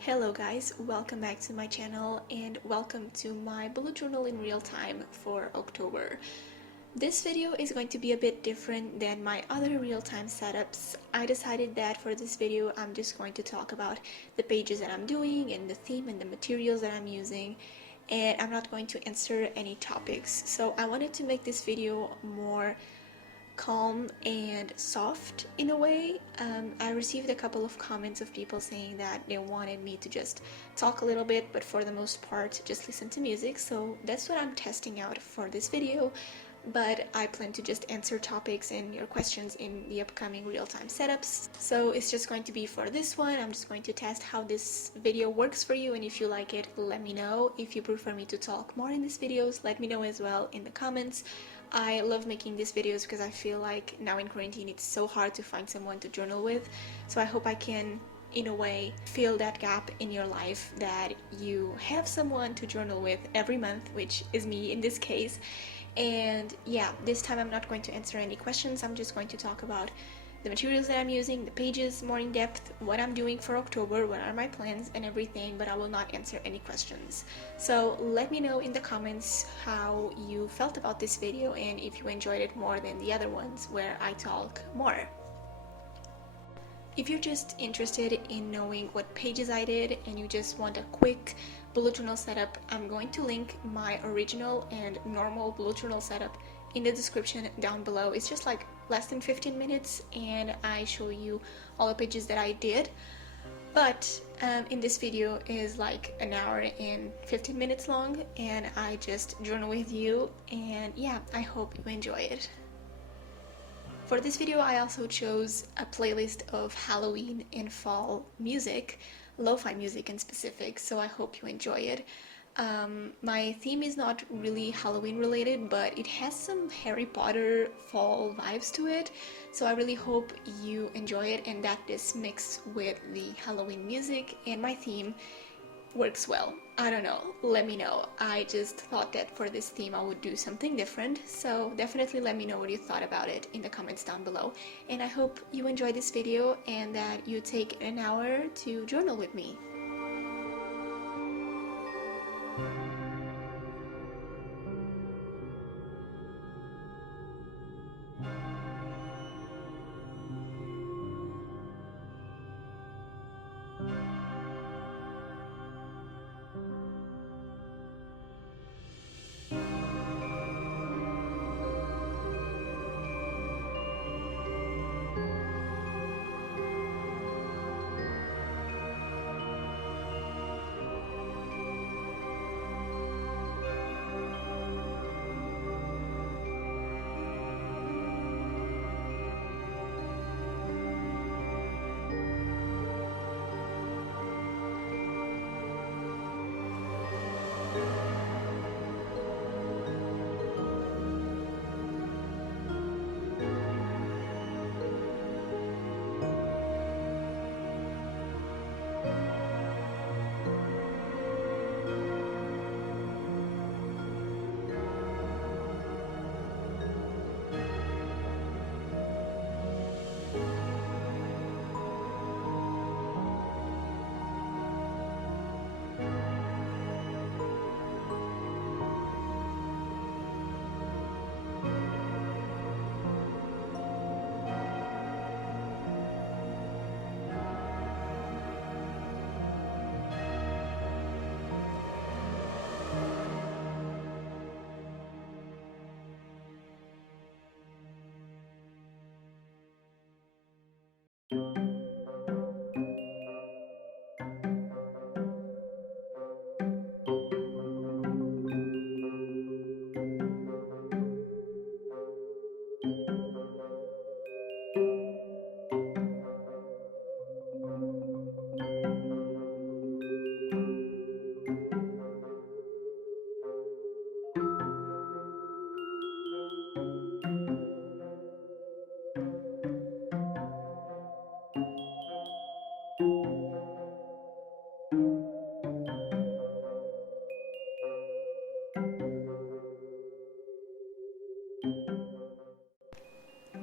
Hello guys, welcome back to my channel and welcome to my bullet journal in real time for October. This video is going to be a bit different than my other real-time setups. I decided that for this video I'm just going to talk about the pages that I'm doing and the theme and the materials that I'm using, and I'm not going to answer any topics. So I wanted to make this video more calm and soft in a way. I received a couple of comments of people saying that they wanted me to just talk a little bit, but for the most part just listen to music, so that's what I'm testing out for this video. But I plan to just answer topics and your questions in the upcoming real-time setups. So it's just going to be for this one. I'm just going to test how this video works for you, and if you like it, let me know. If you prefer me to talk more in these videos, let me know as well in the comments. I love making these videos because I feel like now in quarantine it's so hard to find someone to journal with, so I hope I can in a way fill that gap in your life, that you have someone to journal with every month, which is me in this case. And yeah, this time I'm not going to answer any questions. I'm just going to talk about the materials that I'm using, the pages more in depth, what I'm doing for October, what are my plans and everything, but I will not answer any questions. So let me know in the comments how you felt about this video and if you enjoyed it more than the other ones where I talk more. If you're just interested in knowing what pages I did and you just want a quick bullet journal setup, I'm going to link my original and normal bullet journal setup in the description down below. It's just like less than 15 minutes and I show you all the pages that I did. But in this video is like an hour and 15 minutes long and I just journal with you, and yeah, I hope you enjoy it. For this video I also chose a playlist of Halloween and fall music, lo-fi music in specific, so I hope you enjoy it. My theme is not really Halloween related, but it has some Harry Potter fall vibes to it, so I really hope you enjoy it and that this mix with the Halloween music and my theme works well. I don't know, let me know. I just thought that for this theme I would do something different, so definitely let me know what you thought about it in the comments down below. And I hope you enjoyed this video and that you take an hour to journal with me.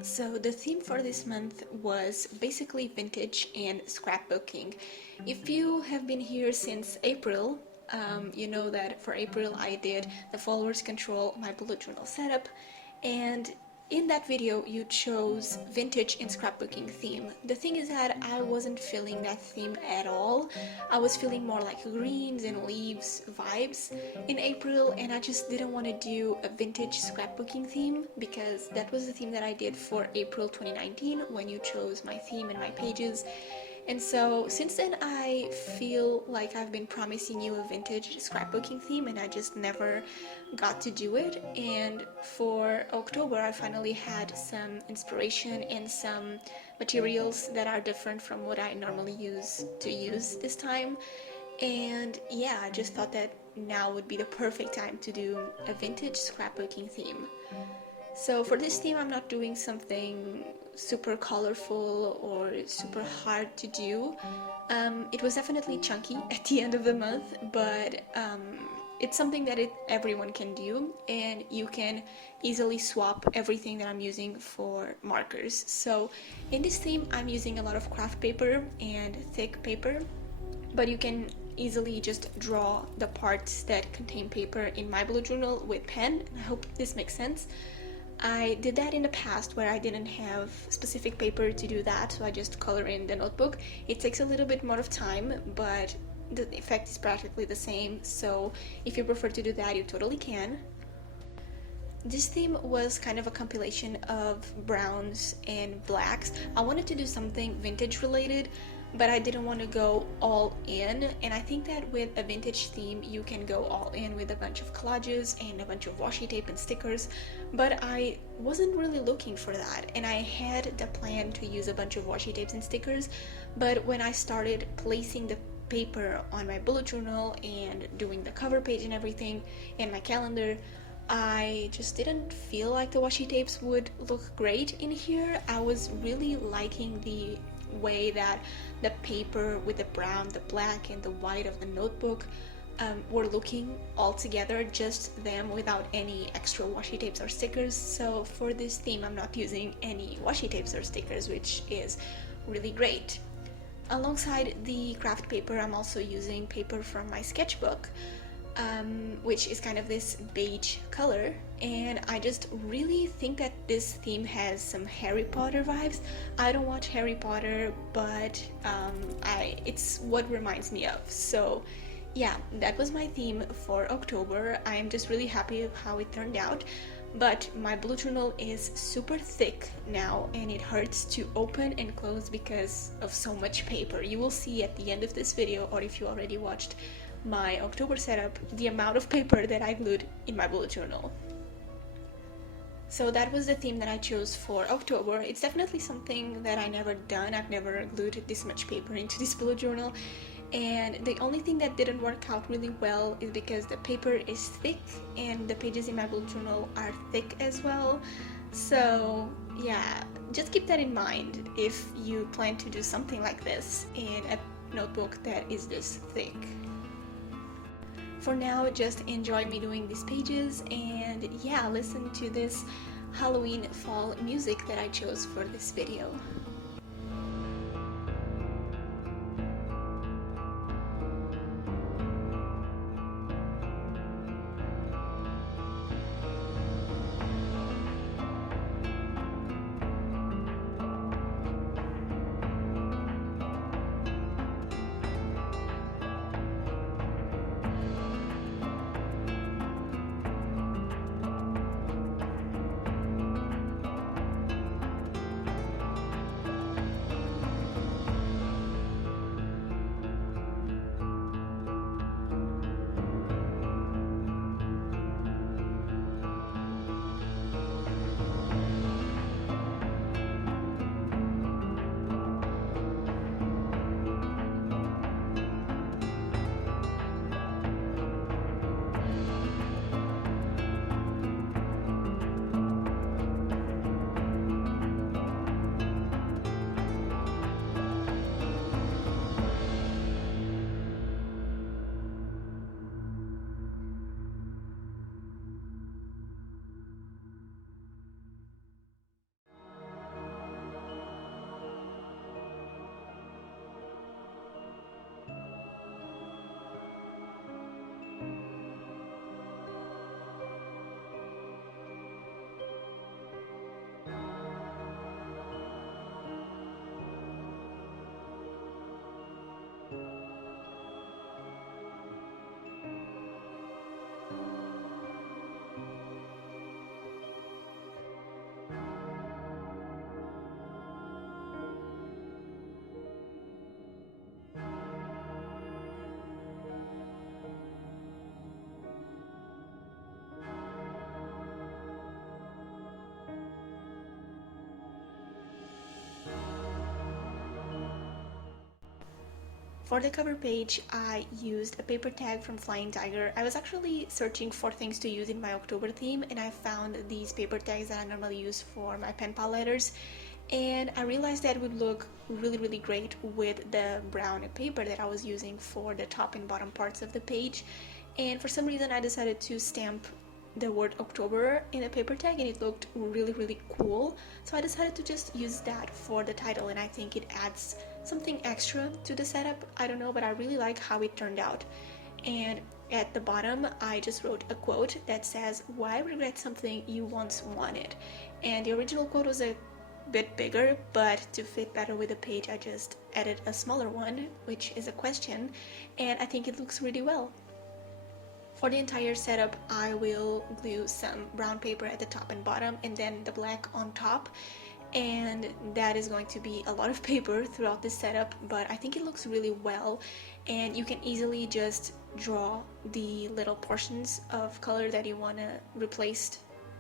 So the theme for this month was basically vintage and scrapbooking. If you have been here since April, you know that for April I did the followers control my bullet journal setup, and in that video you chose vintage and scrapbooking theme. The thing is that I wasn't feeling that theme at all. I was feeling more like greens and leaves vibes in April, and I just didn't want to do a vintage scrapbooking theme because that was the theme that I did for April 2019 when you chose my theme and my pages. And so since then I feel like I've been promising you a vintage scrapbooking theme and I just never got to do it. And for October I finally had some inspiration and some materials that are different from what I normally use this time. And yeah, I just thought that now would be the perfect time to do a vintage scrapbooking theme. So for this theme I'm not doing something super colorful or super hard to do. It was definitely chunky at the end of the month, but it's something that everyone can do, and you can easily swap everything that I'm using for markers. So in this theme I'm using a lot of craft paper and thick paper, but you can easily just draw the parts that contain paper in my bullet journal with pen. I hope this makes sense. I did that in the past where I didn't have specific paper to do that, so I just color in the notebook. It takes a little bit more of time, but the effect is practically the same, so if you prefer to do that, you totally can. This theme was kind of a compilation of browns and blacks. I wanted to do something vintage related, but I didn't want to go all in, and I think that with a vintage theme you can go all in with a bunch of collages and a bunch of washi tape and stickers, but I wasn't really looking for that, and I had the plan to use a bunch of washi tapes and stickers, but when I started placing the paper on my bullet journal and doing the cover page and everything and my calendar, I just didn't feel like the washi tapes would look great in here. I was really liking the way that the paper with the brown, the black, and the white of the notebook were looking all together, just them without any extra washi tapes or stickers. So for this theme I'm not using any washi tapes or stickers, which is really great. Alongside the craft paper I'm also using paper from my sketchbook, which is kind of this beige color, and I just really think that this theme has some Harry Potter vibes. I don't watch Harry Potter, but it's what reminds me of. So yeah, that was my theme for October. I am just really happy with how it turned out, but my bullet journal is super thick now and it hurts to open and close because of so much paper. You will see at the end of this video, or if you already watched my October setup, the amount of paper that I glued in my bullet journal. So that was the theme that I chose for October. It's definitely something that I never done. I've never glued this much paper into this bullet journal, and the only thing that didn't work out really well is because the paper is thick and the pages in my bullet journal are thick as well. So yeah, just keep that in mind if you plan to do something like this in a notebook that is this thick. For now, just enjoy me doing these pages, and yeah, listen to this Halloween fall music that I chose for this video. For the cover page, I used a paper tag from Flying Tiger. I was actually searching for things to use in my October theme, and I found these paper tags that I normally use for my pen pal letters, and I realized that would look really great with the brown paper that I was using for the top and bottom parts of the page. And for some reason I decided to stamp the word October in a paper tag, and it looked really cool, so I decided to just use that for the title, and I think it adds something extra to the setup. I don't know, but I really like how it turned out. And at the bottom I just wrote a quote that says, "Why regret something you once wanted?" And the original quote was a bit bigger, but to fit better with the page I just added a smaller one, which is a question, and I think it looks really well. For the entire setup, I will glue some brown paper at the top and bottom, and then the black on top, and that is going to be a lot of paper throughout this setup, but I think it looks really well, and you can easily just draw the little portions of color that you want to replace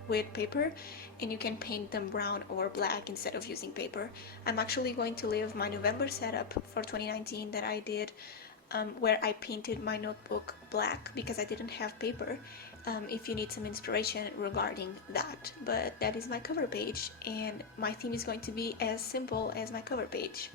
with paper, and you can paint them brown or black instead of using paper. I'm actually going to leave my November setup for 2019 that I did, where I painted my notebook black because I didn't have paper, if you need some inspiration regarding that. But that is my cover page, and my theme is going to be as simple as my cover page.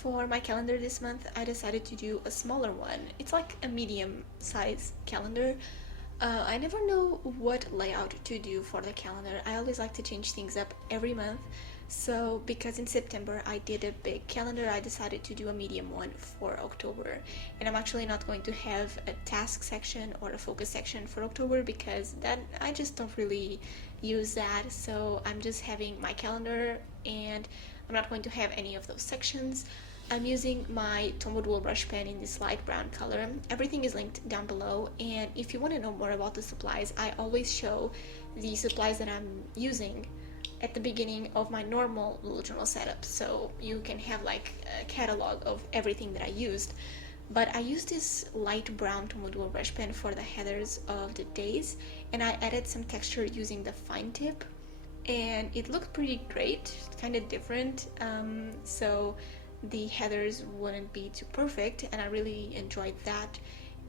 for my calendar this month, I decided to do a smaller one. It's like a medium size calendar. I never know what layout to do for the calendar. I always like to change things up every month. So because in September I did a big calendar, I decided to do a medium one for October. And I'm actually not going to have a task section or a focus section for October because that I just don't really use that. So I'm just having my calendar and I'm not going to have any of those sections. I'm using my Tombow Dual Brush Pen in this light brown color. Everything is linked down below, and if you want to know more about the supplies, I always show the supplies that I'm using at the beginning of my normal bullet journal setup, so you can have like a catalog of everything that I used. But I used this light brown Tombow Dual Brush Pen for the headers of the days, and I added some texture using the fine tip, and it looked pretty great, kind of different, so the headers wouldn't be too perfect, and I really enjoyed that.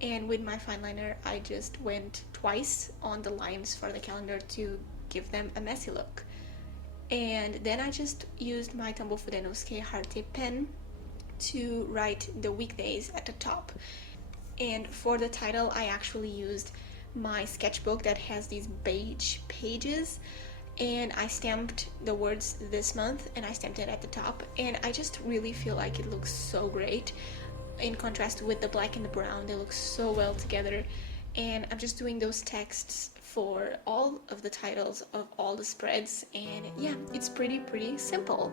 And with my fine liner, I just went twice on the lines for the calendar to give them a messy look. And then I just used my Tombow Fudenosuke hard tip pen to write the weekdays at the top. And for the title, I actually used my sketchbook that has these beige pages, and I stamped the words this month and I stamped it at the top, and I just really feel like it looks so great in contrast with the black and the brown. They look so well together, and I'm just doing those texts for all of the titles of all the spreads, and yeah, it's pretty simple.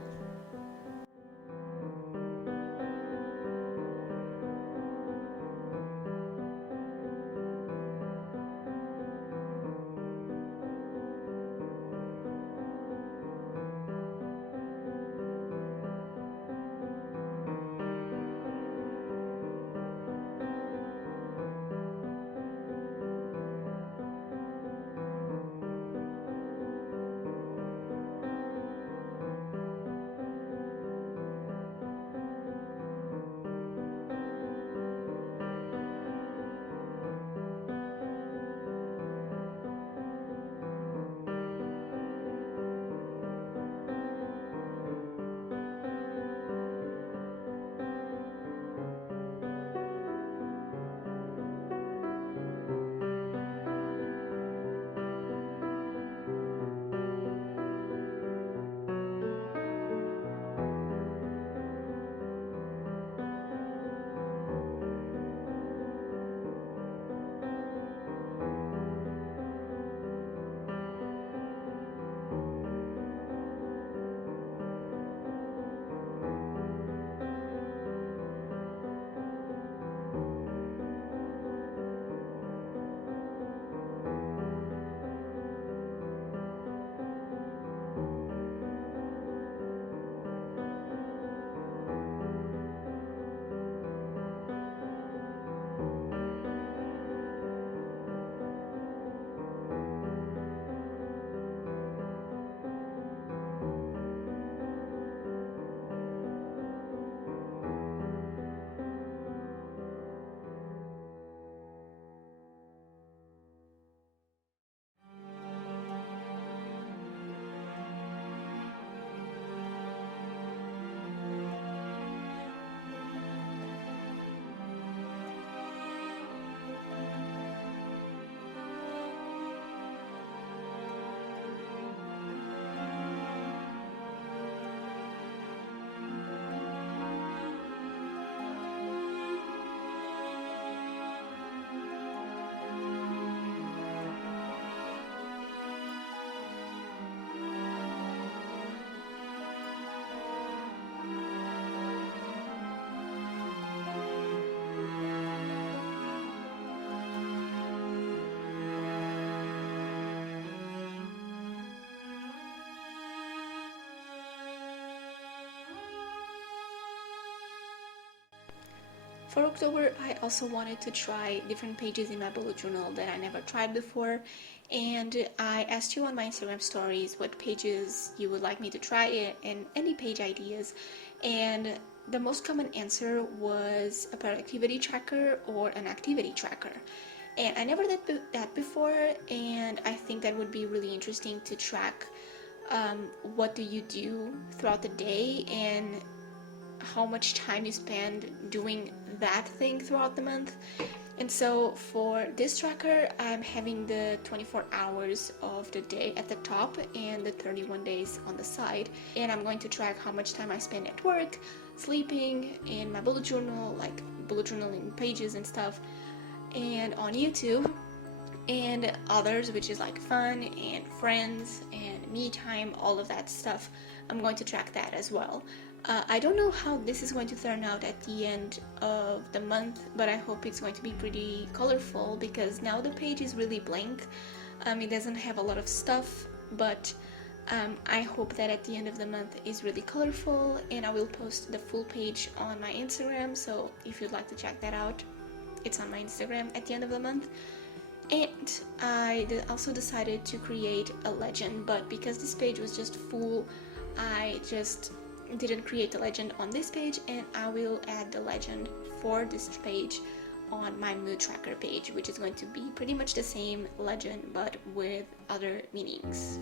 For October, I also wanted to try different pages in my bullet journal that I never tried before, and I asked you on my Instagram stories what pages you would like me to try and any page ideas, and the most common answer was a productivity tracker or an activity tracker. And I never did that before, and I think that would be really interesting to track what do you do throughout the day and how much time you spend doing that thing throughout the month. And so for this tracker, I'm having the 24 hours of the day at the top and the 31 days on the side. And I'm going to track how much time I spend at work, sleeping, in my bullet journal, like bullet journaling pages and stuff, and on YouTube, and others, which is like fun and friends and me time, all of that stuff. I'm going to track that as well. I don't know how this is going to turn out at the end of the month, but I hope it's going to be pretty colorful, because now the page is really blank. It doesn't have a lot of stuff, but I hope that at the end of the month is really colorful, and I will post the full page on my Instagram, so if you'd like to check that out, it's on my Instagram at the end of the month. And I also decided to create a legend, but because this page was just full, I just didn't create the legend on this page, and I will add the legend for this page on my mood tracker page, which is going to be pretty much the same legend but with other meanings.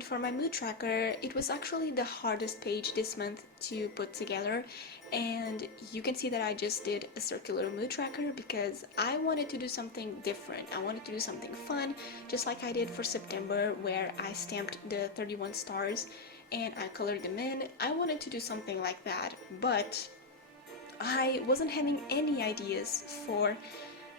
And for my mood tracker, it was actually the hardest page this month to put together, and you can see that I just did a circular mood tracker because I wanted to do something different. I wanted to do something fun, just like I did for September, where I stamped the 31 stars and I colored them in. I wanted to do something like that, but I wasn't having any ideas for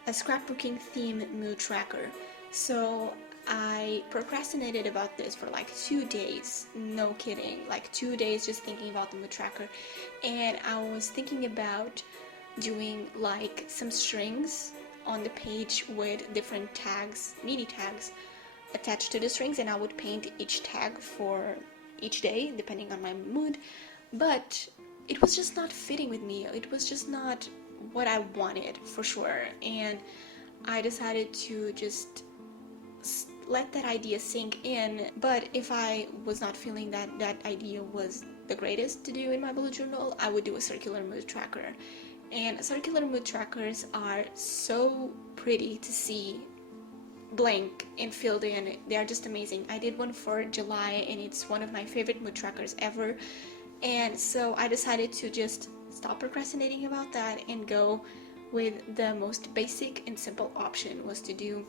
a scrapbooking theme mood tracker. So I procrastinated about this for like 2 days, no kidding, like 2 days just thinking about the mood tracker. And I was thinking about doing like some strings on the page with different tags, mini tags attached to the strings, and I would paint each tag for each day depending on my mood. But it was just not fitting with me. It was just not what I wanted for sure, and I decided to just let that idea sink in. But if I was not feeling that that idea was the greatest to do in my bullet journal, I would do a circular mood tracker. And circular mood trackers are so pretty to see blank and filled in. They are just amazing. I did one for July and it's one of my favorite mood trackers ever, and so I decided to just stop procrastinating about that and go with the most basic and simple option, was to do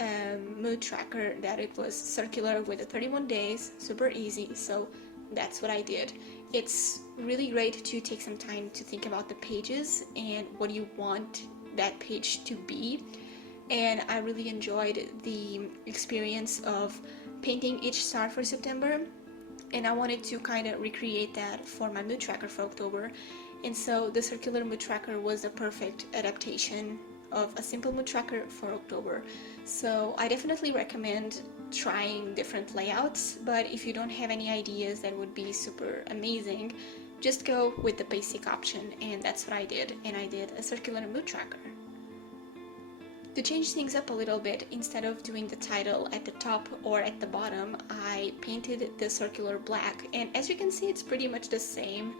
a mood tracker that it was circular with the 31 days, super easy. So that's what I did. It's really great to take some time to think about the pages and what you want that page to be, and I really enjoyed the experience of painting each star for September, and I wanted to kind of recreate that for my mood tracker for October. And so the circular mood tracker was the perfect adaptation of a simple mood tracker for October. So I definitely recommend trying different layouts, but if you don't have any ideas that would be super amazing, just go with the basic option, and that's what I did, and I did a circular mood tracker. To change things up a little bit, instead of doing the title at the top or at the bottom, I painted the circular black, and as you can see, it's pretty much the same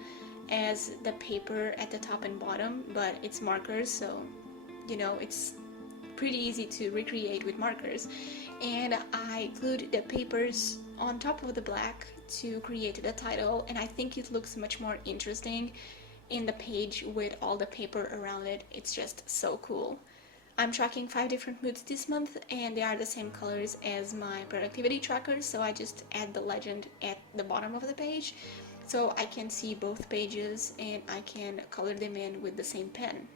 as the paper at the top and bottom, but it's markers, so you know, it's pretty easy to recreate with markers. And I glued the papers on top of the black to create the title, and I think it looks much more interesting in the page with all the paper around it. It's just so cool. I'm tracking 5 different moods this month, and they are the same colors as my productivity tracker, so I just add the legend at the bottom of the page so I can see both pages and I can color them in with the same pen.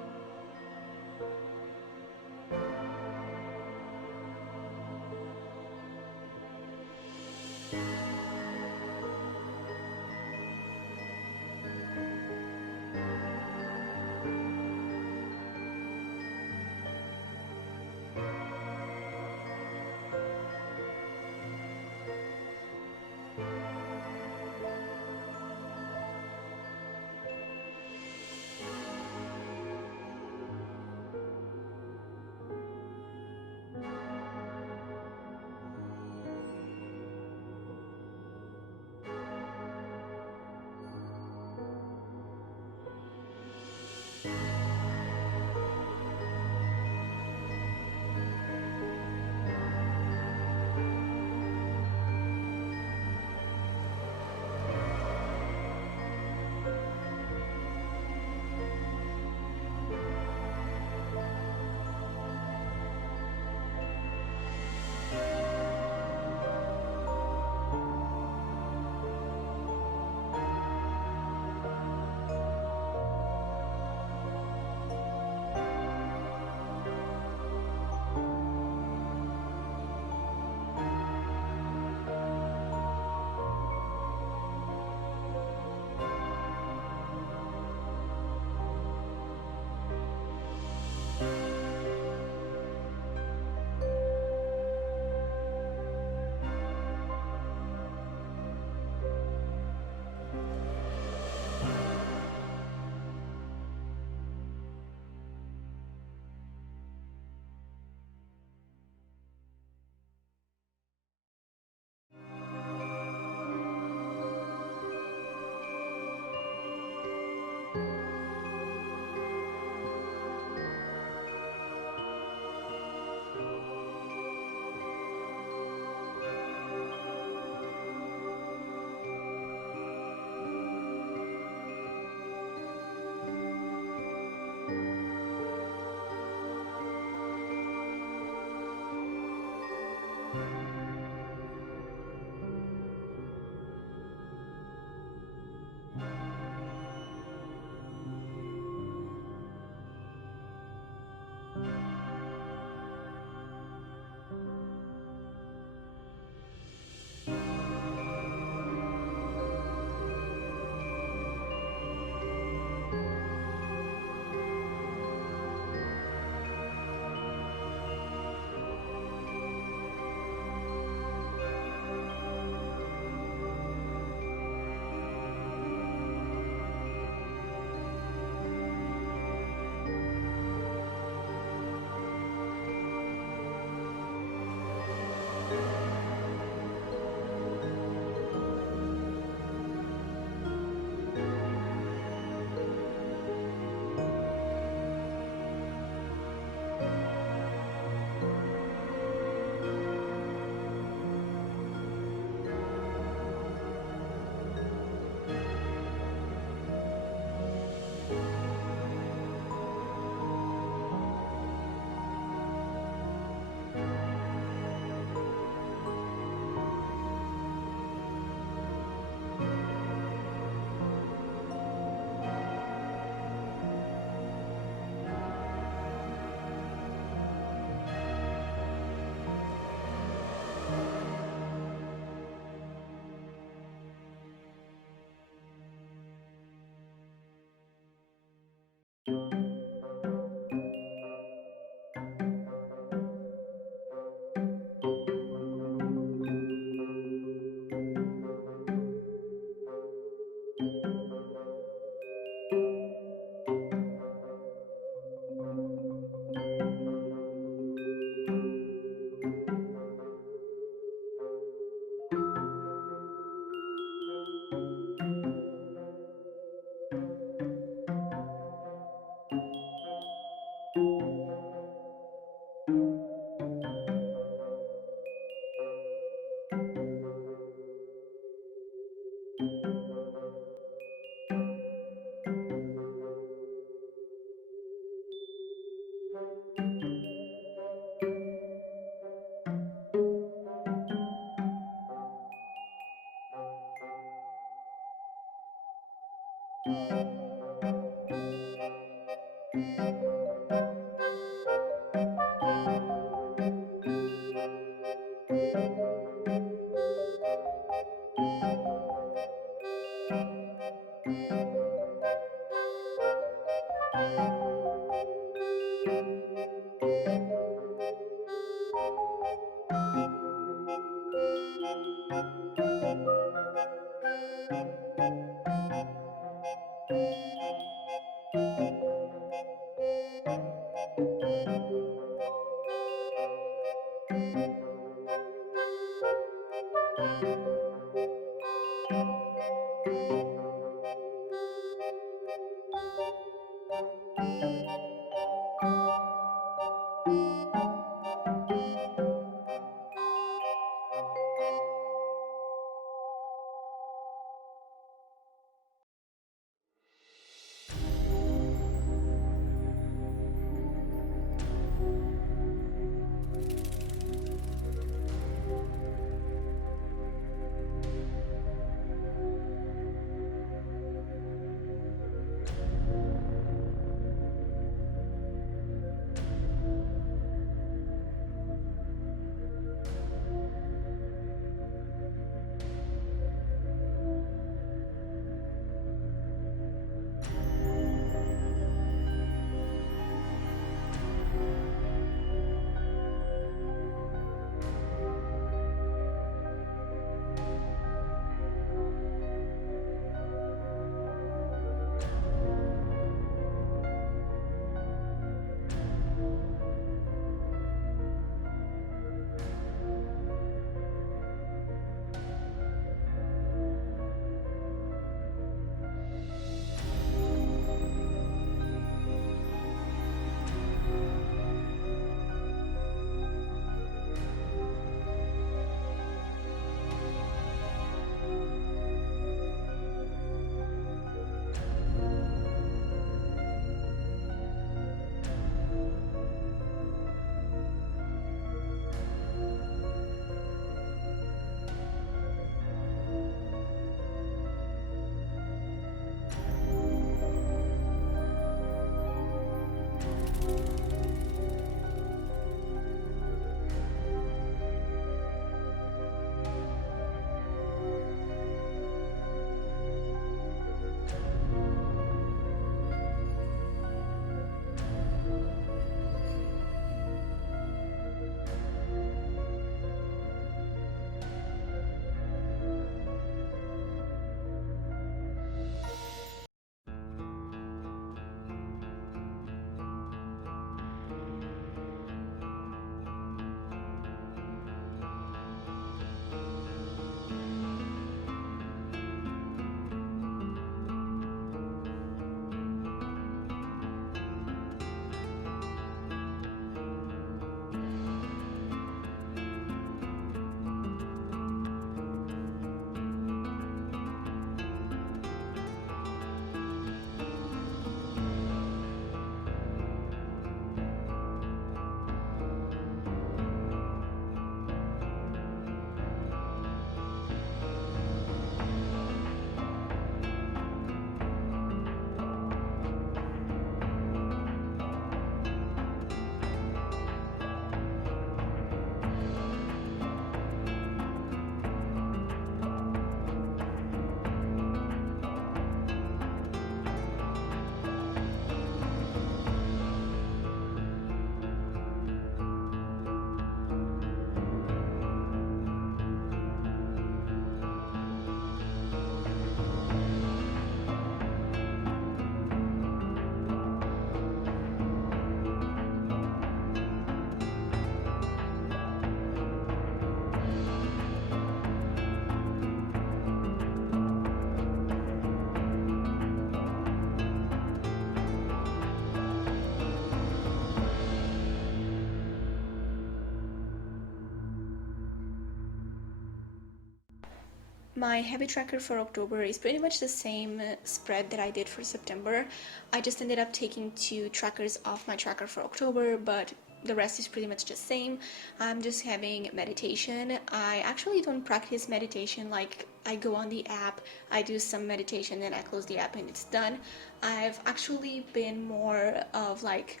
My habit tracker for October is pretty much the same spread that I did for September. I just ended up taking 2 trackers off my tracker for October, but the rest is pretty much the same. I'm just having meditation. I actually don't practice meditation, like I go on the app, I do some meditation, then I close the app and it's done. I've actually been more of like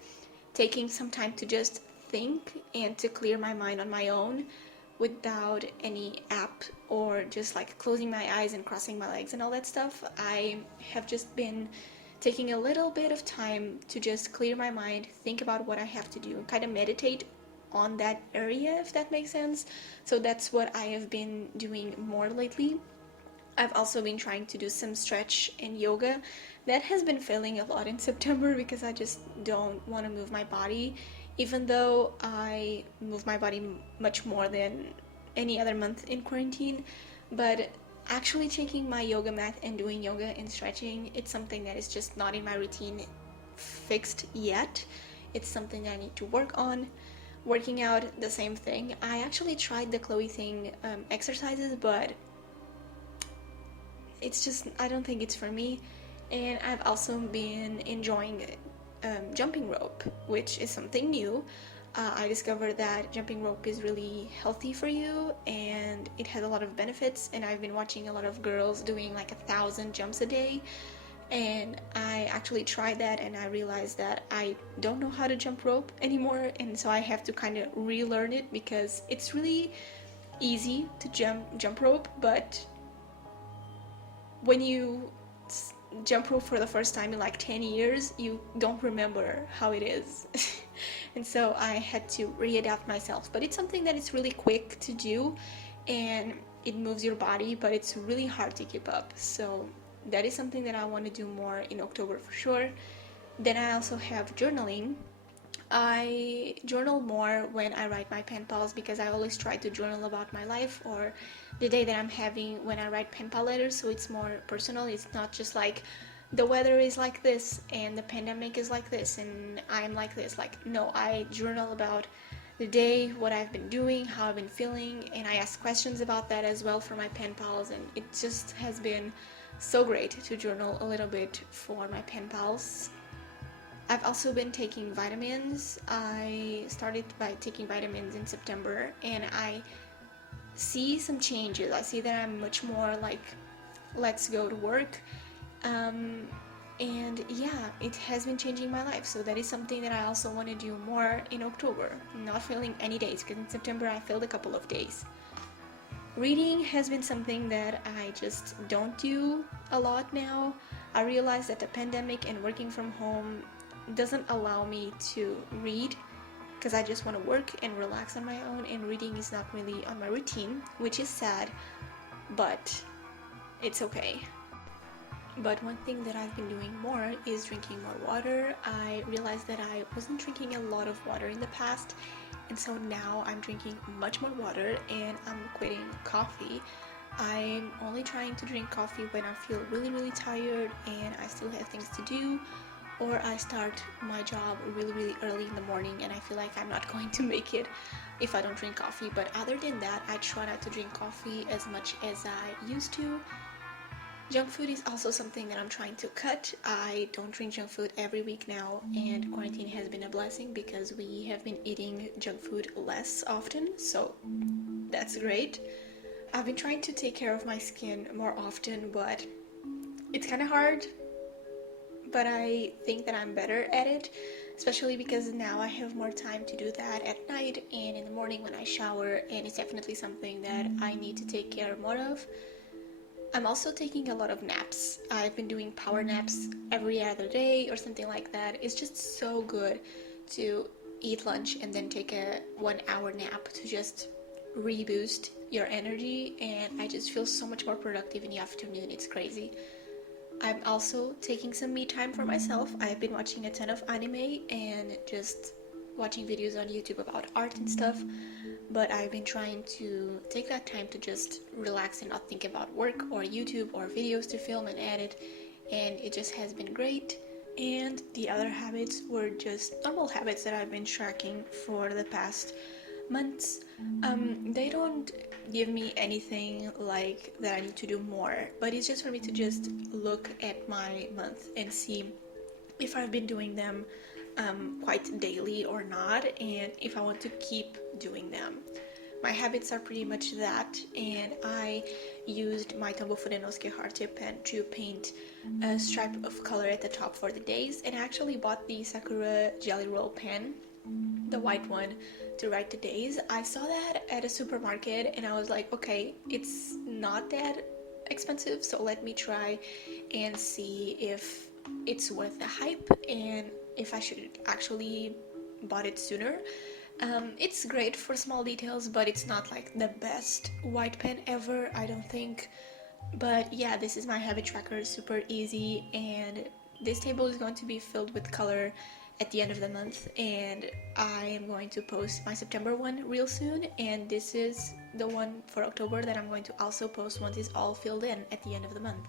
taking some time to just think and to clear my mind on my own without any app, or just like closing my eyes and crossing my legs and all that stuff. I have just been taking a little bit of time to just clear my mind, think about what I have to do, kind of meditate on that area, if that makes sense. So that's what I have been doing more lately. I've also been trying to do some stretch and yoga. That has been failing a lot in September because I just don't want to move my body, even though I move my body much more than any other month in quarantine. But actually taking my yoga mat and doing yoga and stretching, it's something that is just not in my routine fixed yet. It's something that I need to work on. Working out, the same thing. I actually tried the Chloe thing exercises, but it's just, I don't think it's for me. And I've also been enjoying jumping rope, which is something new. I discovered that jumping rope is really healthy for you and it has a lot of benefits, and I've been watching a lot of girls doing like 1,000 jumps a day, and I actually tried that and I realized that I don't know how to jump rope anymore, and so I have to kind of relearn it because it's really easy to jump rope, but when you jump rope for the first time in like 10 years, you don't remember how it is. And so I had to readapt myself, but it's something that is really quick to do and it moves your body, but it's really hard to keep up. So that is something that I want to do more in October for sure. Then I also have journaling. I journal more when I write my pen pals because I always try to journal about my life or the day that I'm having when I write pen pal letters, so it's more personal. It's not just like the weather is like this and the pandemic is like this and I'm like this. Like, no, I journal about the day, what I've been doing, how I've been feeling, and I ask questions about that as well for my pen pals, and it just has been so great to journal a little bit for my pen pals. I've also been taking vitamins. I started by taking vitamins in September and I see some changes. I see that I'm much more like, let's go to work. And yeah, it has been changing my life. So that is something that I also want to do more in October. I'm not failing any days because in September I failed a couple of days. Reading has been something that I just don't do a lot now. I realize that the pandemic and working from home doesn't allow me to read because I just want to work and relax on my own, and reading is not really on my routine, which is sad, but it's okay. But one thing that I've been doing more is drinking more water. I realized that I wasn't drinking a lot of water in the past, and so now I'm drinking much more water and I'm quitting coffee. I'm only trying to drink coffee when I feel really tired and I still have things to do, or I start my job really early in the morning and I feel like I'm not going to make it if I don't drink coffee. But other than that, I try not to drink coffee as much as I used to. Junk food is also something that I'm trying to cut. I don't drink junk food every week now, and quarantine has been a blessing because we have been eating junk food less often, so that's great. I've been trying to take care of my skin more often, but it's kind of hard. But I think that I'm better at it, especially because now I have more time to do that at night and in the morning when I shower, and it's definitely something that I need to take care more of. I'm also taking a lot of naps. I've been doing power naps every other day or something like that. It's just so good to eat lunch and then take a 1-hour nap to just reboost your energy, and I just feel so much more productive in the afternoon. It's crazy. I'm also taking some me time for myself. I've been watching a ton of anime and just watching videos on YouTube about art and stuff, but I've been trying to take that time to just relax and not think about work or YouTube or videos to film and edit, and it just has been great. And the other habits were just normal habits that I've been tracking for the past months, they don't give me anything like that I need to do more, but it's just for me to just look at my month and see if I've been doing them quite daily or not, and if I want to keep doing them. My habits are pretty much that, and I used my Tombow Fudenosque heart tip pen to paint a stripe of color at the top for the days, and I actually bought the Sakura Jelly Roll pen, the white one, to write the days. I saw that at a supermarket and I was like, okay, it's not that expensive, so let me try and see if it's worth the hype and if I should actually bought it sooner. It's great for small details, but it's not like the best white pen ever, I don't think. But yeah, this is my habit tracker, super easy, and this table is going to be filled with color at the end of the month, and I am going to post my September one real soon, and this is the one for October that I'm going to also post once it's all filled in at the end of the month.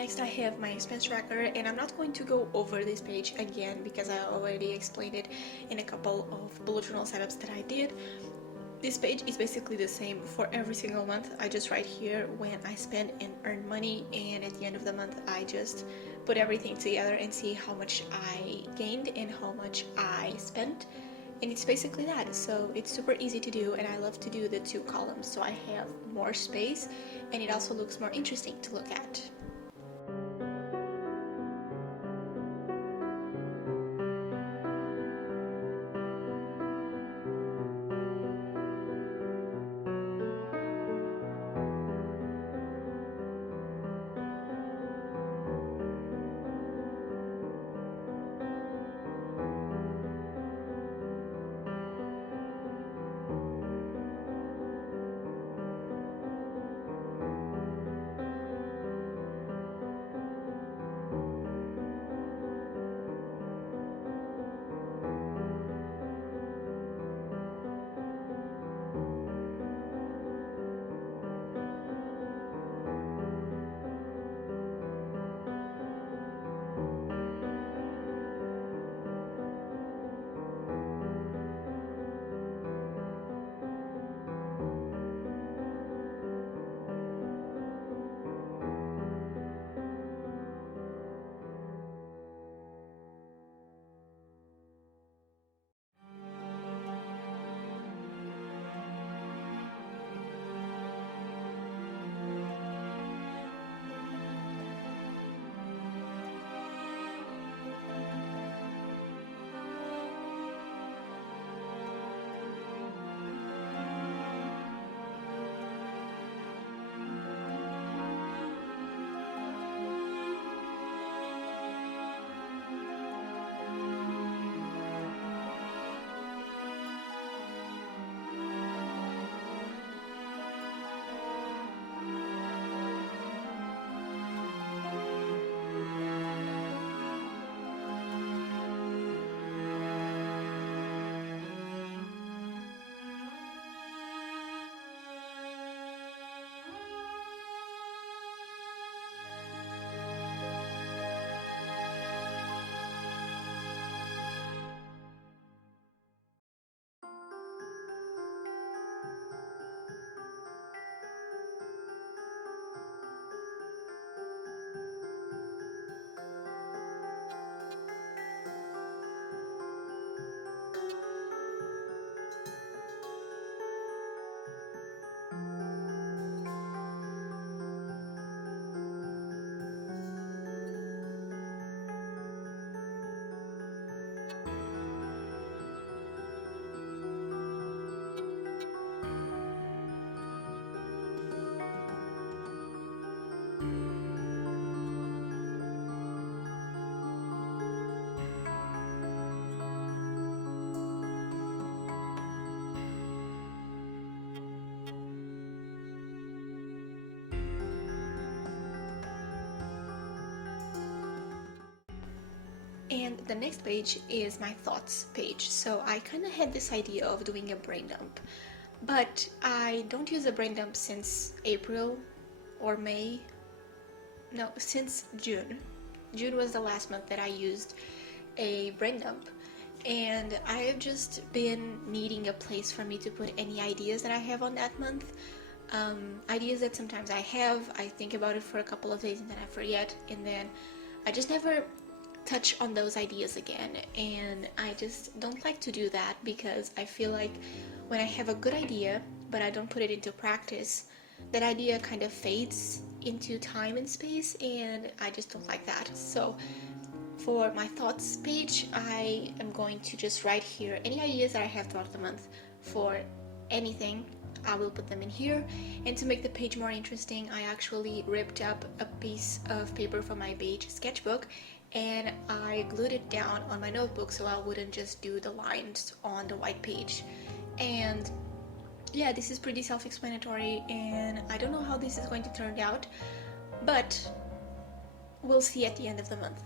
Next I have my expense tracker, and I'm not going to go over this page again because I already explained it in a couple of bullet journal setups that I did. This page is basically the same for every single month. I just write here when I spend and earn money, and at the end of the month I just put everything together and see how much I gained and how much I spent. And it's basically that. So it's super easy to do, and I love to do the 2 columns so I have more space and it also looks more interesting to look at. And the next page is my thoughts page. So I kind of had this idea of doing a brain dump, but I don't use a brain dump since April or May. No, since June. June was the last month that I used a brain dump, and I've just been needing a place for me to put any ideas that I have on that month. Ideas that sometimes I have, I think about it for a couple of days and then I forget, and then I just never touch on those ideas again. And I just don't like to do that because I feel like when I have a good idea but I don't put it into practice, that idea kind of fades into time and space, and I just don't like that. So for my thoughts page, I am going to just write here any ideas that I have throughout the month for anything. I will put them in here, and to make the page more interesting, I actually ripped up a piece of paper from my Beige sketchbook and I glued it down on my notebook so I wouldn't just do the lines on the white page. And yeah, this is pretty self-explanatory, and I don't know how this is going to turn out, but we'll see at the end of the month.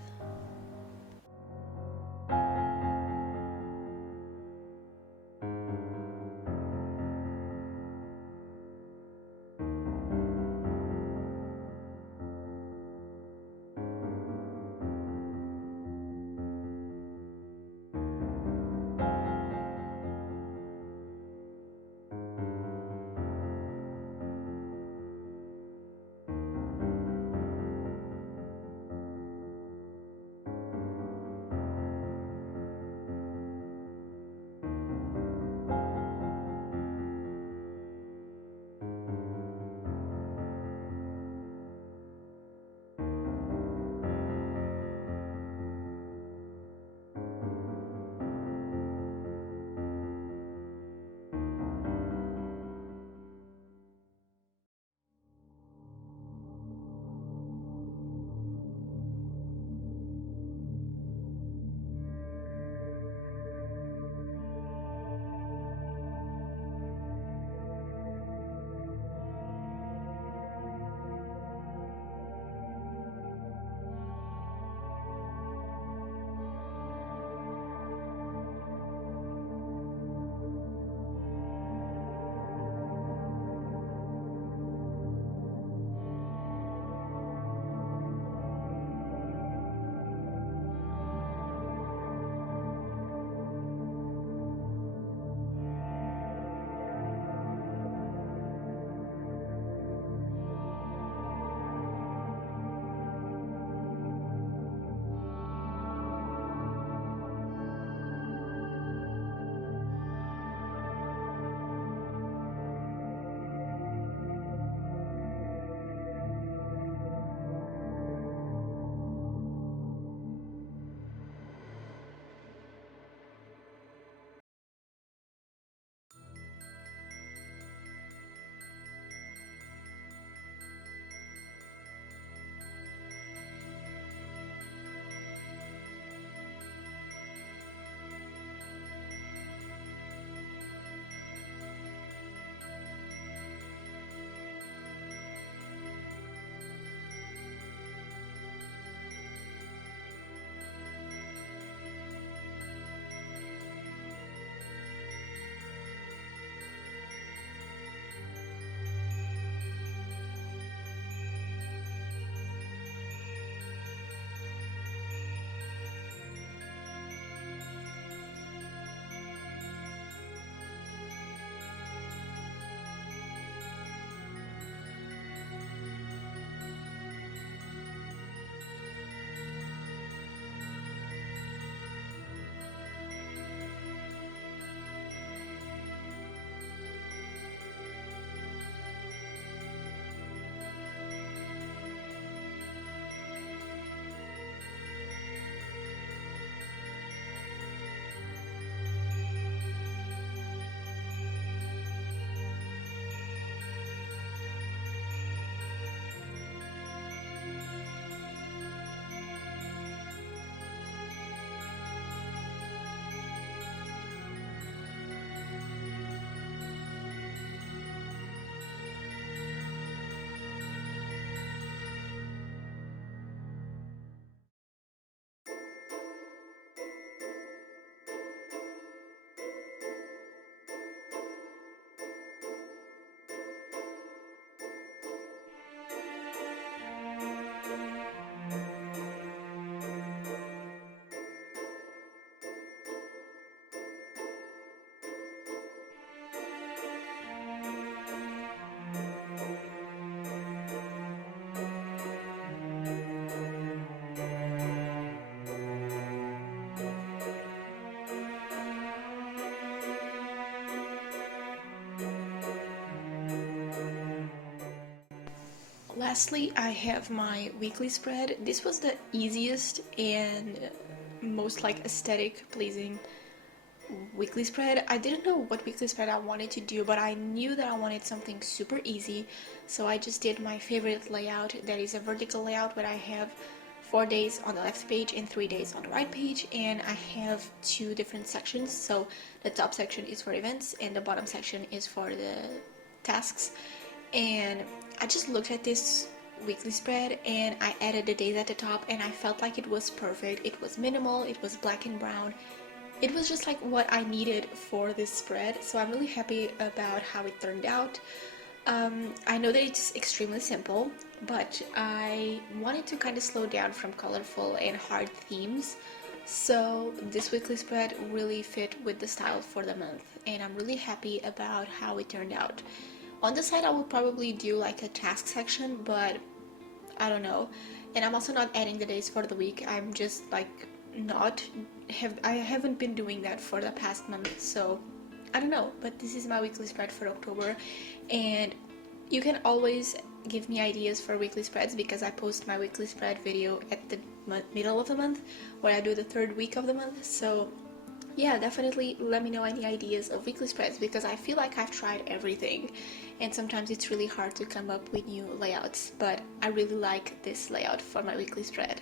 lastly, I have my weekly spread. This was the easiest and most like aesthetic pleasing weekly spread. I didn't know what weekly spread I wanted to do, but I knew that I wanted something super easy, so I just did my favorite layout, that is a vertical layout where I have 4 days on the left page and 3 days on the right page, and I have 2 different sections. So the top section is for events and the bottom section is for the tasks. And I just looked at this weekly spread and I added the days at the top, and I felt like it was perfect. It was minimal, it was black and brown. It was just like what I needed for this spread, so I'm really happy about how it turned out. I know that it's extremely simple, but I wanted to kind of slow down from colorful and hard themes, so this weekly spread really fit with the style for the month, and I'm really happy about how it turned out. On the side I will probably do like a task section, but I don't know. And I'm also not adding the days for the week. I'm just like I haven't been doing that for the past month, so I don't know. But this is my weekly spread for October, and you can always give me ideas for weekly spreads because I post my weekly spread video at the middle of the month, where I do the third week of the month. So yeah, definitely let me know any ideas of weekly spreads, because I feel like I've tried everything and sometimes it's really hard to come up with new layouts, but I really like this layout for my weekly spread.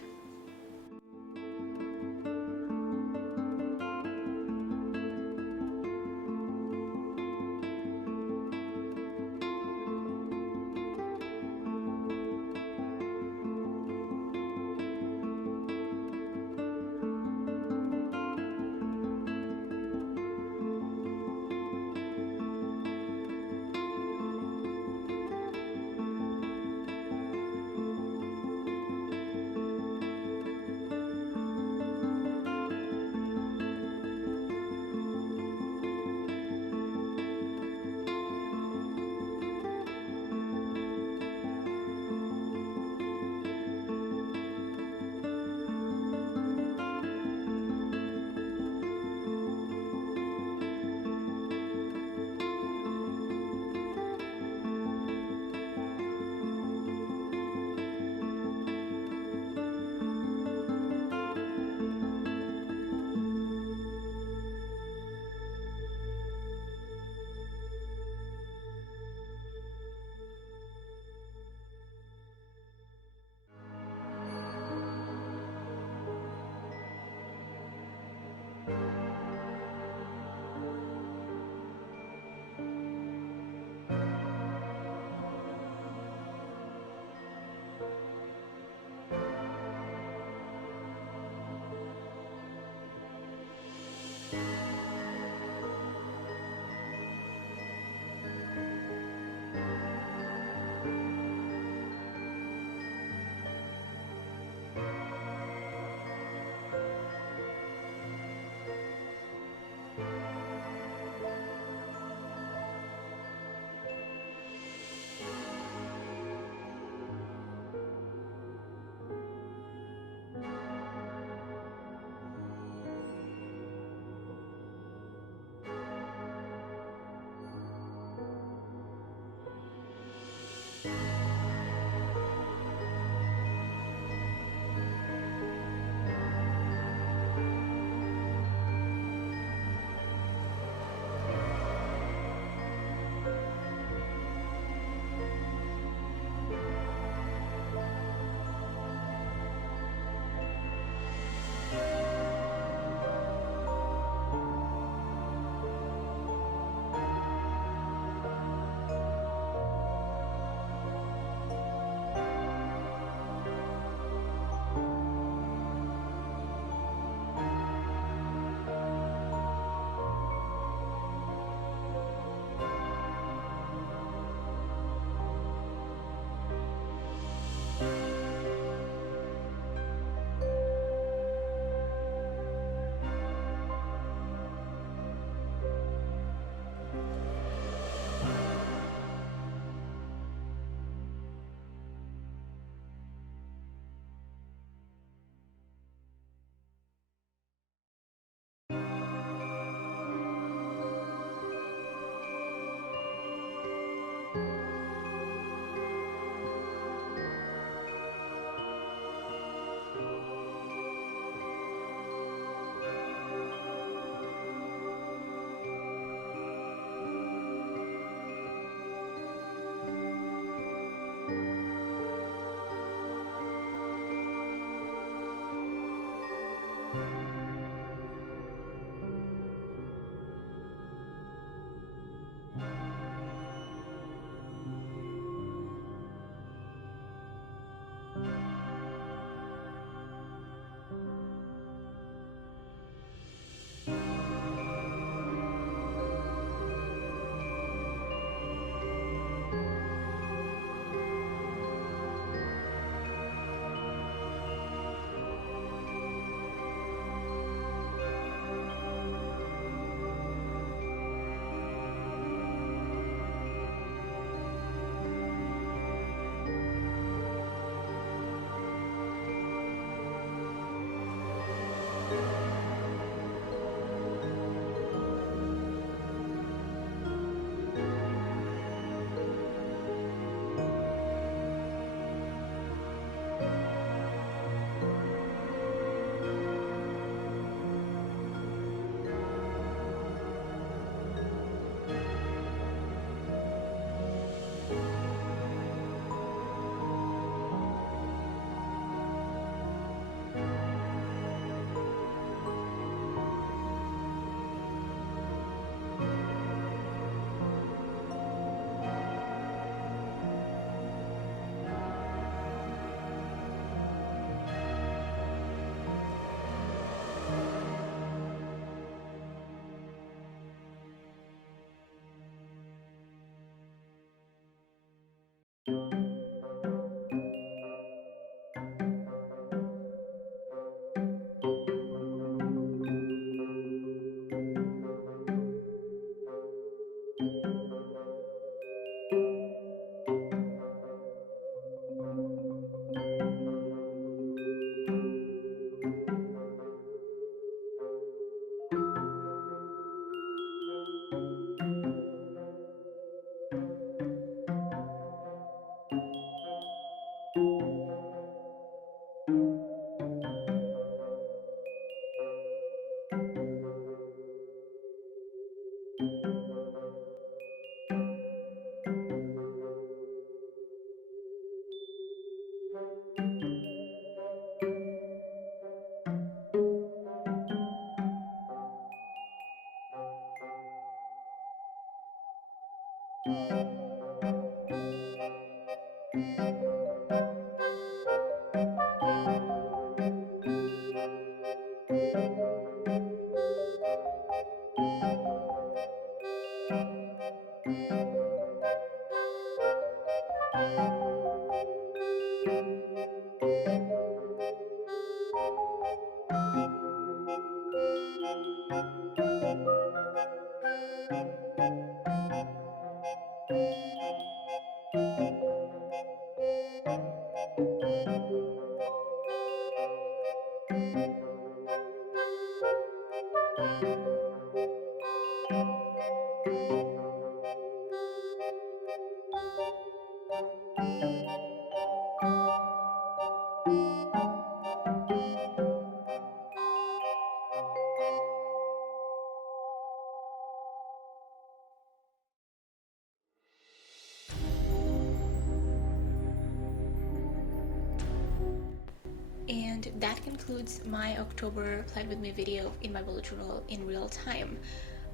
And that concludes my October Plan With Me video in my bullet journal in real time.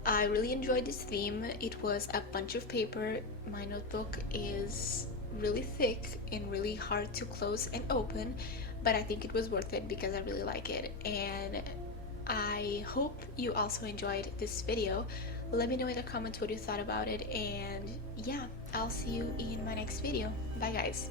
I really enjoyed this theme. It was a bunch of paper. My notebook is really thick and really hard to close and open, but I think it was worth it because I really like it. And I hope you also enjoyed this video. Let me know in the comments what you thought about it, and yeah, I'll see you in my next video. Bye guys.